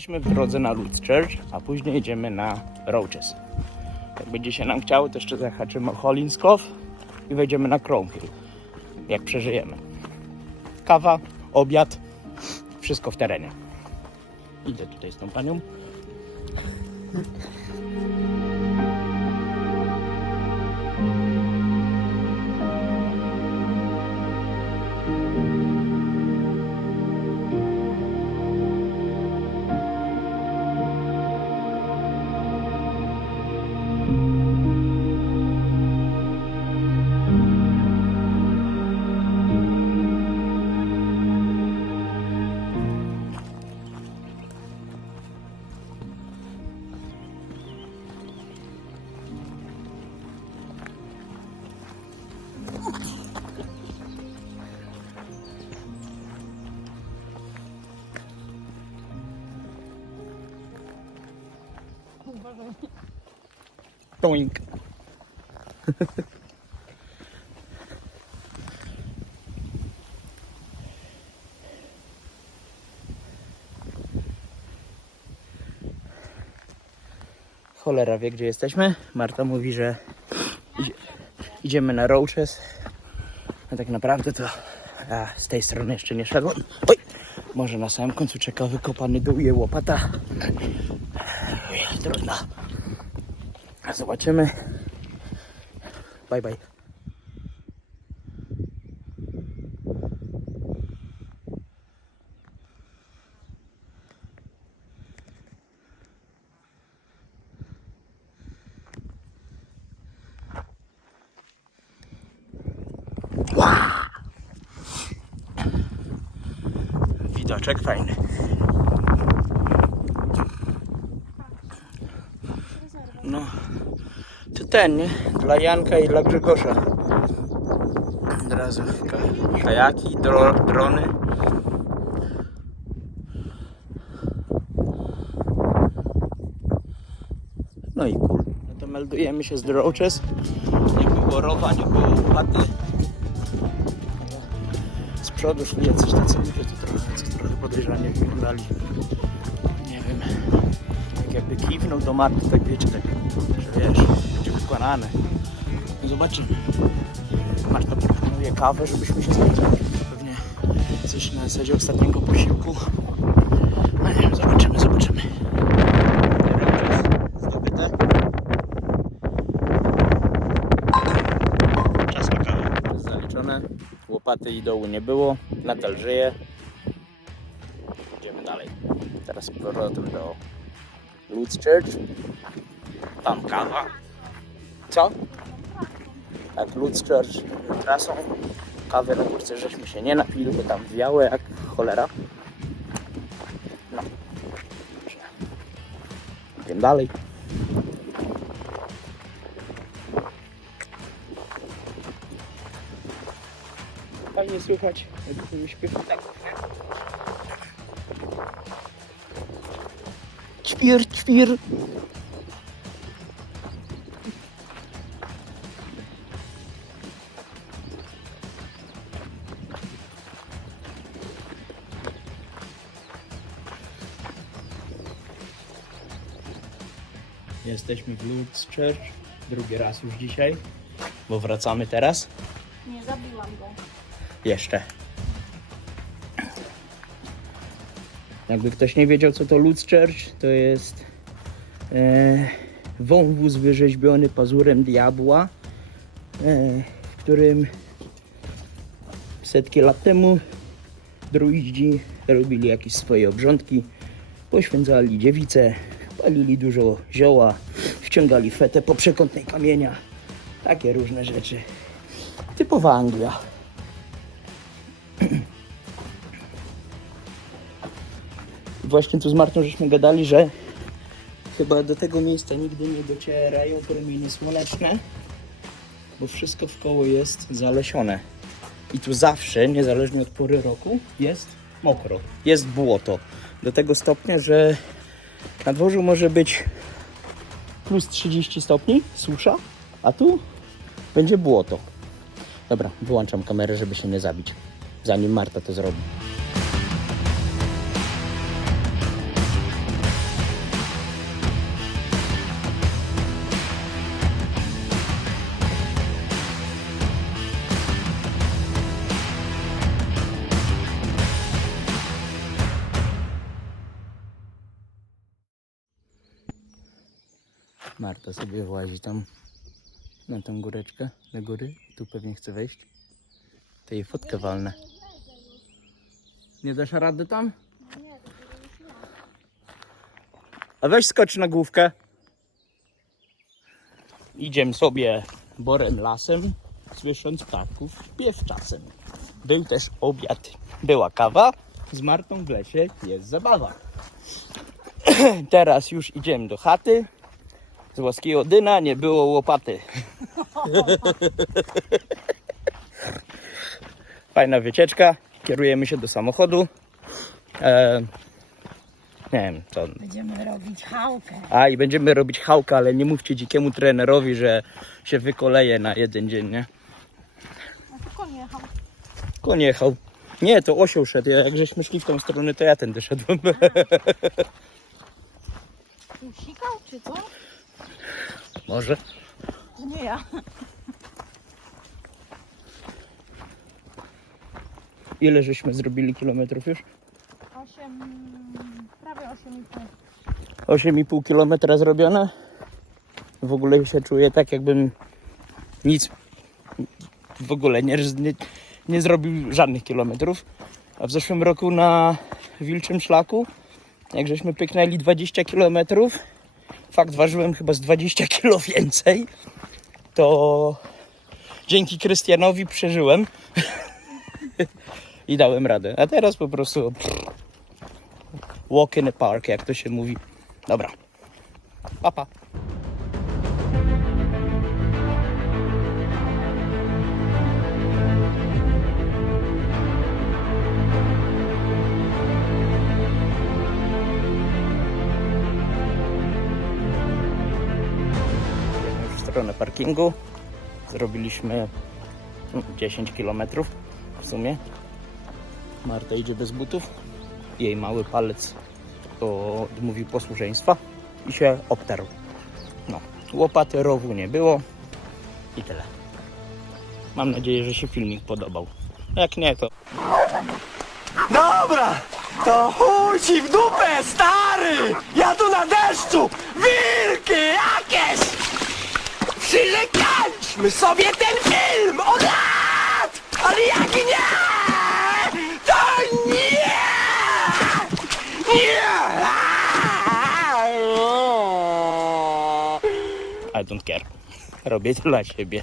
Jesteśmy w drodze na Lutz Church, a później jedziemy na Roaches. Jak będzie się nam chciało, to jeszcze zahaczymy o Hollins Cove i wejdziemy na Crown Hill. Jak przeżyjemy. Kawa, obiad, wszystko w terenie. Idę tutaj z tą panią. Toink. Cholera wie, gdzie jesteśmy. Marta mówi, że idzie, idziemy na Roaches. A tak naprawdę to a, z tej strony jeszcze nie szedłem. Oj! Może na samym końcu czeka wykopany dół łopata. Trudno. Zobaczymy. Bye bye. Widoczek fajny. No, to ten, nie? Dla Janka i dla Grzegorza. Od razu ka- kajaki, dro, drony. No i kul. No to meldujemy się z Droches. Nie było rowa, nie było łaty. Z przodu szli jacyś tacy ludzie, to trochę, trochę podejrzanie wyglądali. Nie wiem tak jakby kiwnął do Marty, tak wiecie, tak, że wiesz, No zobaczymy. Marta proponuje kawę, żebyśmy się spotkali. Pewnie coś na zasadzie ostatniego posiłku. No nie wiem, zobaczymy, zobaczymy. Zdobyte. Czas na kawę. Zaliczone. Łopaty i dołu nie było. Nadal żyje. Idziemy dalej. Teraz powrotem do Lutz Church. Tam kawa. Co? Tak, Lutz Church trasą. Kawy na górce żeśmy się nie napili, bo tam wiało jak cholera. No. Idziemy dalej. Fajnie słychać, jakbyśmy śpiew ptaków? Ćwir, ćwir. Jesteśmy w Lourdes Church, drugi raz już dzisiaj, bo wracamy teraz. Nie zabiłam go. Jeszcze. Jakby ktoś nie wiedział, co to Lutz Church, to jest e, wąwóz wyrzeźbiony pazurem diabła, e, w którym setki lat temu druidzi robili jakieś swoje obrządki, poświęcali dziewice, palili dużo zioła, wciągali fetę po przekątnej kamienia, takie różne rzeczy. Typowa Anglia. Właśnie tu z Martą żeśmy gadali, że chyba do tego miejsca nigdy nie docierają promienie słoneczne, bo wszystko w koło jest zalesione. I tu zawsze, niezależnie od pory roku, jest mokro, jest błoto. Do tego stopnia, że na dworzu może być plus 30 stopni, susza, a tu będzie błoto. Dobra, wyłączam kamerę, żeby się nie zabić, zanim Marta to zrobi. Marta sobie włazi tam na tą góreczkę, do góry. Tu pewnie chce wejść. To jej fotkę walnę. Nie dasz rady tam? A weź skocz na główkę. Idziemy sobie borem lasem, słysząc ptaków śpiew czasem. Był też obiad, była kawa, z Martą w lesie jest zabawa. Teraz już idziemy do chaty. Z łaskiego dyna nie było łopaty. Fajna wycieczka. Kierujemy się do samochodu. E, nie wiem, co. Będziemy robić chałkę. A i będziemy robić hałkę, ale nie mówcie dzikiemu trenerowi, że się wykoleje na jeden dzień, nie? No to koń jechał. Koń jechał. Nie, to osioł szedł. Ja- Jak żeśmy szli w tą stronę, to ja tędy szedłem. Tu sikał czy co? Może. Nie ja. Ile żeśmy zrobili kilometrów już? 8, prawie 8,5. 8,5 kilometra zrobione. W ogóle się czuję tak, jakbym nic w ogóle nie, nie, nie zrobił żadnych kilometrów. A w zeszłym roku na Wilczym Szlaku, jak żeśmy pyknęli 20 kilometrów, fakt ważyłem chyba z 20 kilo więcej, to dzięki Krystianowi przeżyłem i dałem radę. A teraz po prostu walk in the park, jak to się mówi. Dobra. Papa. Pa. Stronę parkingu. Zrobiliśmy mm, 10 km w sumie. Marta idzie bez butów. Jej mały palec odmówił posłuszeństwa i się obtarł. No, łopaty rowu nie było i tyle. Mam nadzieję, że się filmik podobał. Jak nie, to Dobra, to chuj ci w dupę, stary! Ja tu na deszczu! Wilki jakieś! Przylekaliśmy sobie ten film od lat! Ale jak nie! To nie! Nie! I don't care. Robię to dla siebie.